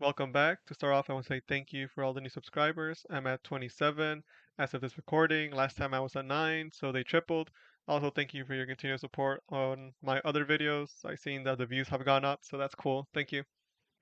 Welcome back. To start off, I want to say thank you for all the new subscribers. I'm at 27 as of this recording. Last time I was at 9, so they tripled. Also, thank you for your continued support on my other videos. I've seen that the views have gone up, so that's cool. Thank you.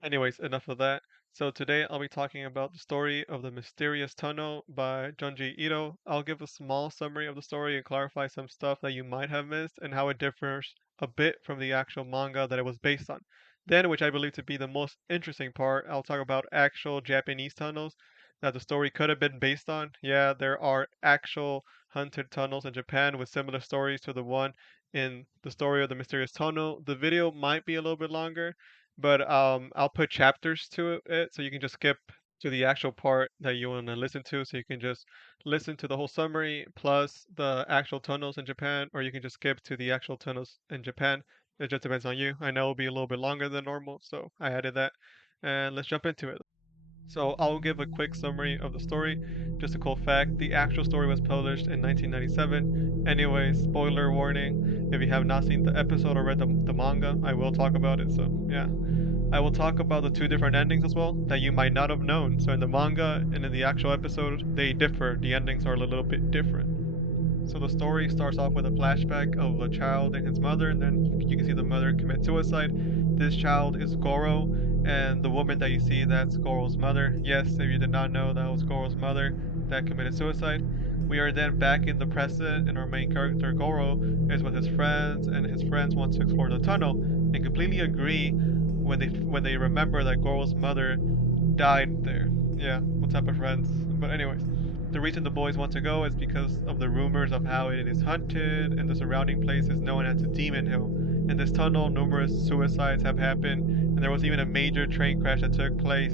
Anyways, enough of that. So today I'll be talking about the story of the Mysterious Tunnel by Junji Ito. I'll give a small summary of the story and clarify some stuff that you might have missed and how it differs a bit from the actual manga that it was based on. Then, which I believe to be the most interesting part, I'll talk about actual Japanese tunnels that the story could have been based on. Yeah, there are actual haunted tunnels in Japan with similar stories to the one in the story of the Mysterious Tunnel. The video might be a little bit longer, but I'll put chapters to it so you can just skip to the actual part that you want to listen to. So you can just listen to the whole summary plus the actual tunnels in Japan, or you can just skip to the actual tunnels in Japan. It just depends on you. I know it'll be a little bit longer than normal, so I added that. And let's jump into it. So I'll give a quick summary of the story. Just a cool fact, the actual story was published in 1997. Anyway, spoiler warning, if you have not seen the episode or read the manga, I will talk about it, so yeah. I will talk about the two different endings as well that you might not have known. So in the manga and in the actual episode, they differ. The endings are a little bit different. So the story starts off with a flashback of a child and his mother, and then you can see the mother commit suicide. This child is Goro, and the woman that you see, that's Goro's mother. Yes, if you did not know, that was Goro's mother that committed suicide. We are then back in the present, and our main character, Goro, is with his friends, and his friends want to explore the tunnel and completely agree when they remember that Goro's mother died there. Yeah, what type of friends? But anyways, the reason the boys want to go is because of the rumors of how it is haunted and the surrounding place is known as the Demon Hill. In this tunnel, numerous suicides have happened, and there was even a major train crash that took place.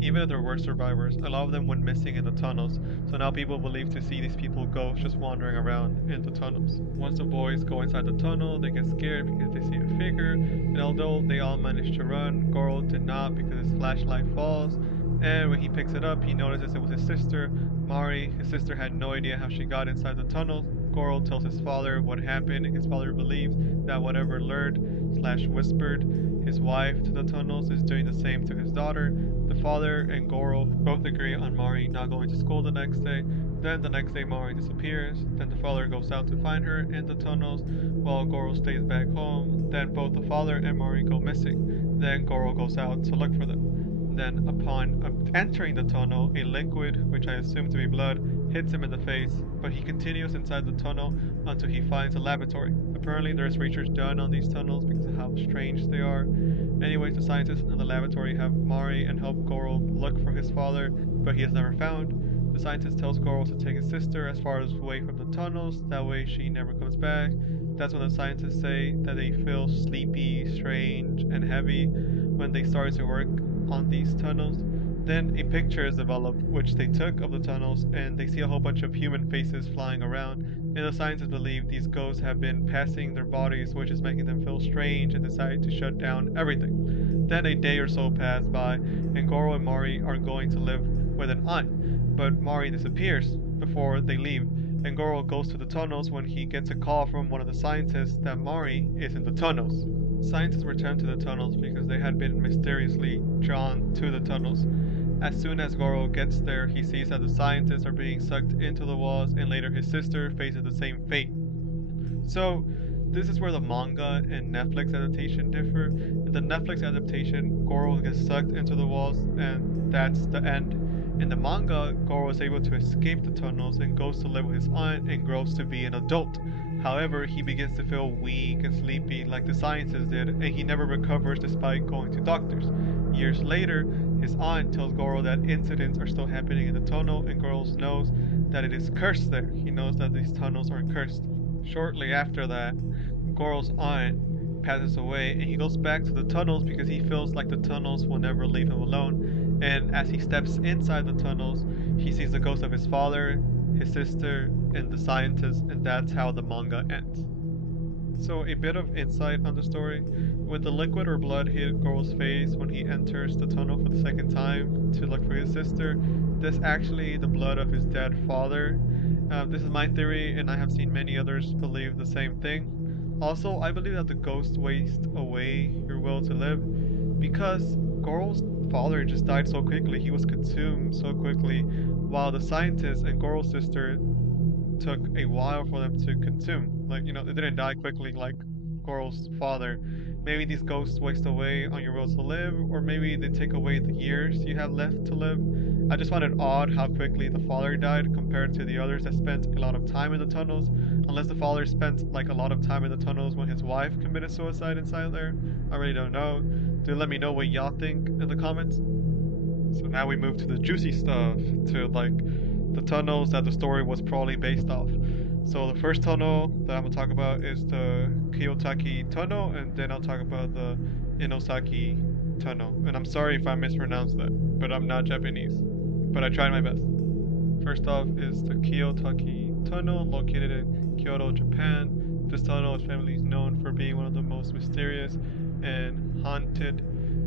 Even if there were survivors, a lot of them went missing in the tunnels, so now people believe to see these people ghosts just wandering around in the tunnels. Once the boys go inside the tunnel, they get scared because they see a figure, and although they all manage to run, Goro did not because his flashlight falls, and when he picks it up, he notices it was his sister, Mari. His sister had no idea how she got inside the tunnel. Goro tells his father what happened, and his father believes that whatever lured slash whispered his wife to the tunnels is doing the same to his daughter. The father and Goro both agree on Mari not going to school the next day. Then the next day Mari disappears. Then the father goes out to find her in the tunnels while Goro stays back home. Then both the father and Mari go missing. Then Goro goes out to look for them. Then, upon entering the tunnel, a liquid, which I assume to be blood, hits him in the face, but he continues inside the tunnel until he finds a laboratory. Apparently, there's research done on these tunnels because of how strange they are. Anyways, the scientists in the laboratory have Mari and help Goro look for his father, but he is never found. The scientist tells Goro to take his sister as far as away from the tunnels, that way she never comes back. That's when the scientists say that they feel sleepy, strange, and heavy when they start to work on these tunnels. Then a picture is developed, which they took of the tunnels, and they see a whole bunch of human faces flying around. And the scientists believe these ghosts have been passing their bodies, which is making them feel strange, and decide to shut down everything. Then a day or so pass by, and Goro and Mari are going to live with an aunt, but Mari disappears before they leave. And Goro goes to the tunnels when he gets a call from one of the scientists that Mari is in the tunnels. Scientists returned to the tunnels because they had been mysteriously drawn to the tunnels. As soon as Goro gets there, he sees that the scientists are being sucked into the walls, and later his sister faces the same fate. So, this is where the manga and Netflix adaptation differ. In the Netflix adaptation, Goro gets sucked into the walls, and that's the end. In the manga, Goro is able to escape the tunnels and goes to live with his aunt and grows to be an adult. However, he begins to feel weak and sleepy like the scientists did, and he never recovers despite going to doctors. Years later, his aunt tells Goro that incidents are still happening in the tunnel, and Goro knows that it is cursed there. He knows that these tunnels are cursed. Shortly after that, Goro's aunt passes away, and he goes back to the tunnels because he feels like the tunnels will never leave him alone. And as he steps inside the tunnels, he sees the ghost of his father, his sister, and the scientist, and that's how the manga ends. So, a bit of insight on the story. When the liquid or blood hit Goro's face when he enters the tunnel for the second time to look for his sister, that's actually the blood of his dead father. This is my theory, and I have seen many others believe the same thing. Also, I believe that the ghost wastes away your will to live because Goro's father just died so quickly. He was consumed so quickly, while the scientist and Goro's sister took a while for them to consume. Like, they didn't die quickly like Goro's father. Maybe these ghosts waste away on your will to live, or maybe they take away the years you have left to live. I just found it odd how quickly the father died compared to the others that spent a lot of time in the tunnels. Unless the father spent like a lot of time in the tunnels when his wife committed suicide inside there. I really don't know. Do let me know what y'all think in the comments. So now we move to the juicy stuff, to like the tunnels that the story was probably based off. So the first tunnel that I'm gonna talk about is the Kiyotaki Tunnel, and then I'll talk about the Inunaki Tunnel. And I'm sorry if I mispronounced that, but I'm not Japanese. But I tried my best. First off is the Kiyotaki Tunnel, located in Kyoto, Japan. This tunnel is famously known for being one of the most mysterious and haunted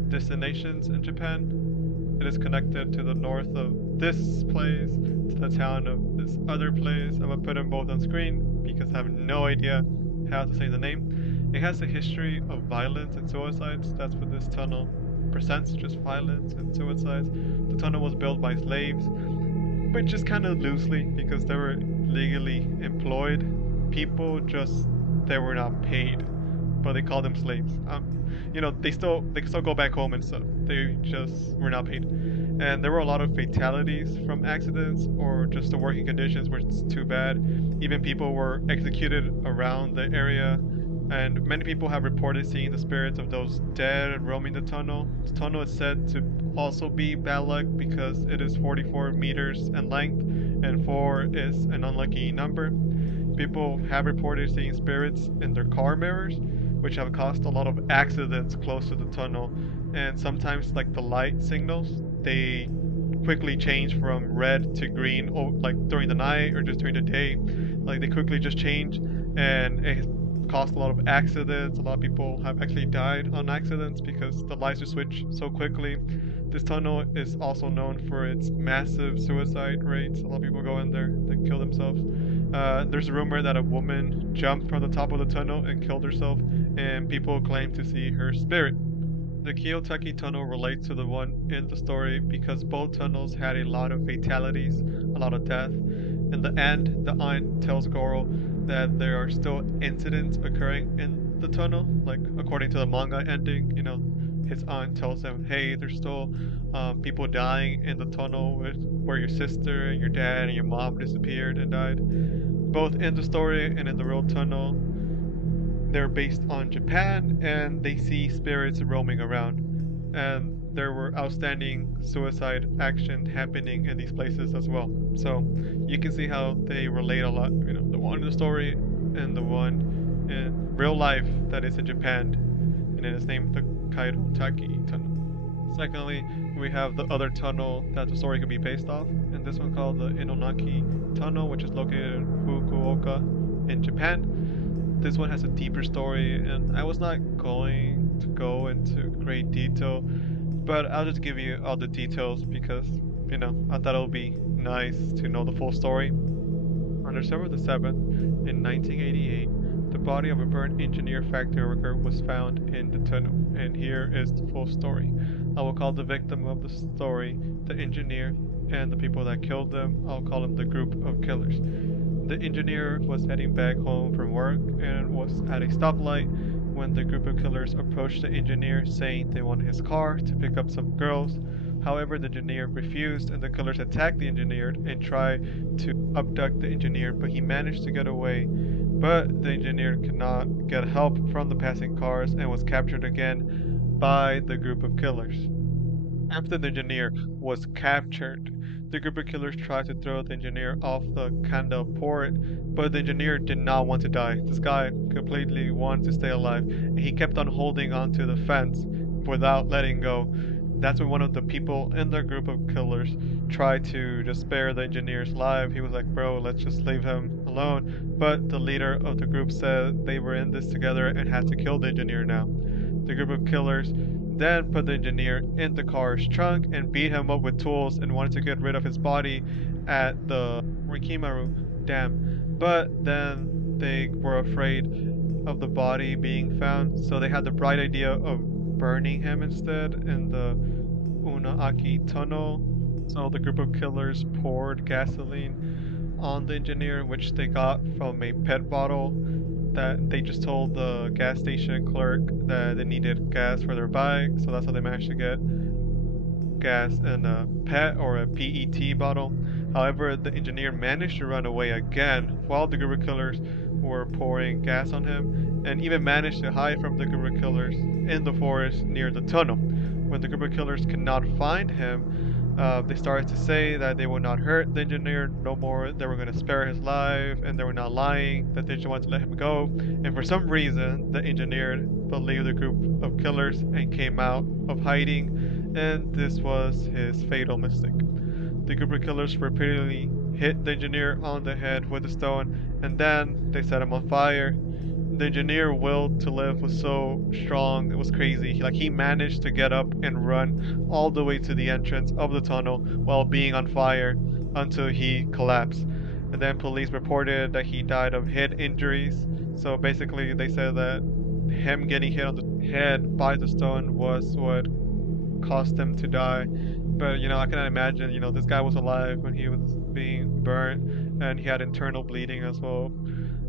destinations in Japan. It is connected to the north of this place, to the town of this other place. I'm gonna put them both on screen because I have no idea how to say the name. It has a history of violence and suicides. That's what this tunnel presents, just violence and suicides. The tunnel was built by slaves, but just kind of loosely because they were legally employed people, just they were not paid, but they called them slaves. They can still go back home and stuff. They just were not paid, and there were a lot of fatalities from accidents or just the working conditions were too bad. Even people were executed around the area, and many people have reported seeing the spirits of those dead roaming the tunnel. The tunnel is said to also be bad luck because it is 44 meters in length, and 4 is an unlucky number. People have reported seeing spirits in their car mirrors, which have caused a lot of accidents close to the tunnel. And sometimes, like the light signals, they quickly change from red to green, like during the night or just during the day. Like they quickly just change, and it caused a lot of accidents. A lot of people have actually died on accidents because the lights just switch so quickly. This tunnel is also known for its massive suicide rates. A lot of people go in there, they kill themselves. There's a rumor that a woman jumped from the top of the tunnel and killed herself, and people claim to see her spirit. The Kiyotaki Tunnel relates to the one in the story because both tunnels had a lot of fatalities, a lot of death. In the end, the aunt tells Goro that there are still incidents occurring in the tunnel, like according to the manga ending, his aunt tells him, hey, there's still people dying in the tunnel where your sister and your dad and your mom disappeared and died. Both in the story and in the real tunnel, they're based on Japan, and they see spirits roaming around. And there were outstanding suicide action happening in these places as well. So you can see how they relate a lot. The one in the story and the one in real life that is in Japan, and it is named the Kiyotaki Tunnel. Secondly, we have the other tunnel that the story could be based off, and this one called the Inunaki Tunnel, which is located in Fukuoka in Japan. This one has a deeper story, and I was not going to go into great detail, but I'll just give you all the details because, I thought it would be nice to know the full story. On December the 7th, in 1988, the body of a burned engineer factory worker was found in the tunnel, and here is the full story. I will call the victim of the story the engineer, and the people that killed them, I'll call them the group of killers. The engineer was heading back home from work and was at a stoplight when the group of killers approached the engineer saying they wanted his car to pick up some girls. However, the engineer refused and the killers attacked the engineer and tried to abduct the engineer, but he managed to get away. But the engineer could not get help from the passing cars and was captured again by the group of killers. After the engineer was captured, the group of killers tried to throw the engineer off the candle port, but the engineer did not want to die. This guy completely wanted to stay alive, and he kept on holding onto the fence without letting go. That's when one of the people in the group of killers tried to just spare the engineer's life. He was like, bro, let's just leave him alone. But the leader of the group said they were in this together and had to kill the engineer now. The group of killers then put the engineer in the car's trunk and beat him up with tools and wanted to get rid of his body at the Rikimaru Dam. But then they were afraid of the body being found, so they had the bright idea of burning him instead in the Inunaki Tunnel. So the group of killers poured gasoline on the engineer, which they got from a pet bottle that they just told the gas station clerk that they needed gas for their bike. So that's how they managed to get gas in a PET or a PET bottle. However, the engineer managed to run away again while the Guru killers were pouring gas on him, and even managed to hide from the Guru killers in the forest near the tunnel. When the Guru killers could not find him, they started to say that they would not hurt the engineer no more. They were going to spare his life, and they were not lying. That they just wanted to let him go. And for some reason, the engineer believed the group of killers and came out of hiding, and this was his fatal mistake. The group of killers repeatedly hit the engineer on the head with a stone, and then they set him on fire. The engineer will to live was so strong, it was crazy. He managed to get up and run all the way to the entrance of the tunnel while being on fire until he collapsed. And then police reported that he died of head injuries. So basically they said that him getting hit on the head by the stone was what caused him to die. But I cannot imagine, this guy was alive when he was being burnt, and he had internal bleeding as well.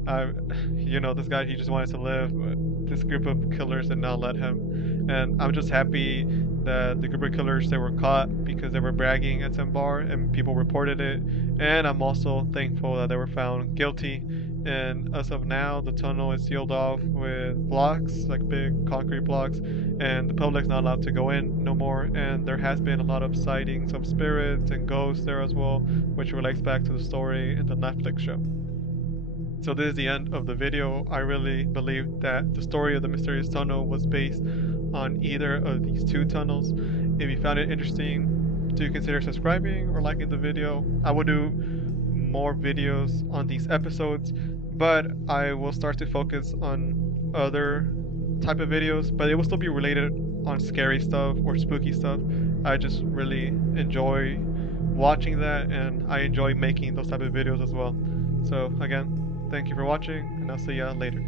I, this guy, he just wanted to live, but this group of killers did not let him. And I'm just happy that the group of killers, they were caught because they were bragging at some bar and people reported it. And I'm also thankful that they were found guilty. And as of now, the tunnel is sealed off with blocks, like big concrete blocks, and the public's not allowed to go in no more. And there has been a lot of sightings of spirits and ghosts there as well, which relates back to the story in the Netflix show. So this is the end of the video. I really believe that the story of the mysterious tunnel was based on either of these two tunnels. If you found it interesting, do consider subscribing or liking the video. I will do more videos on these episodes, but I will start to focus on other type of videos, but it will still be related on scary stuff or spooky stuff. I just really enjoy watching that, and I enjoy making those type of videos as well. So again, thank you for watching, and I'll see ya later.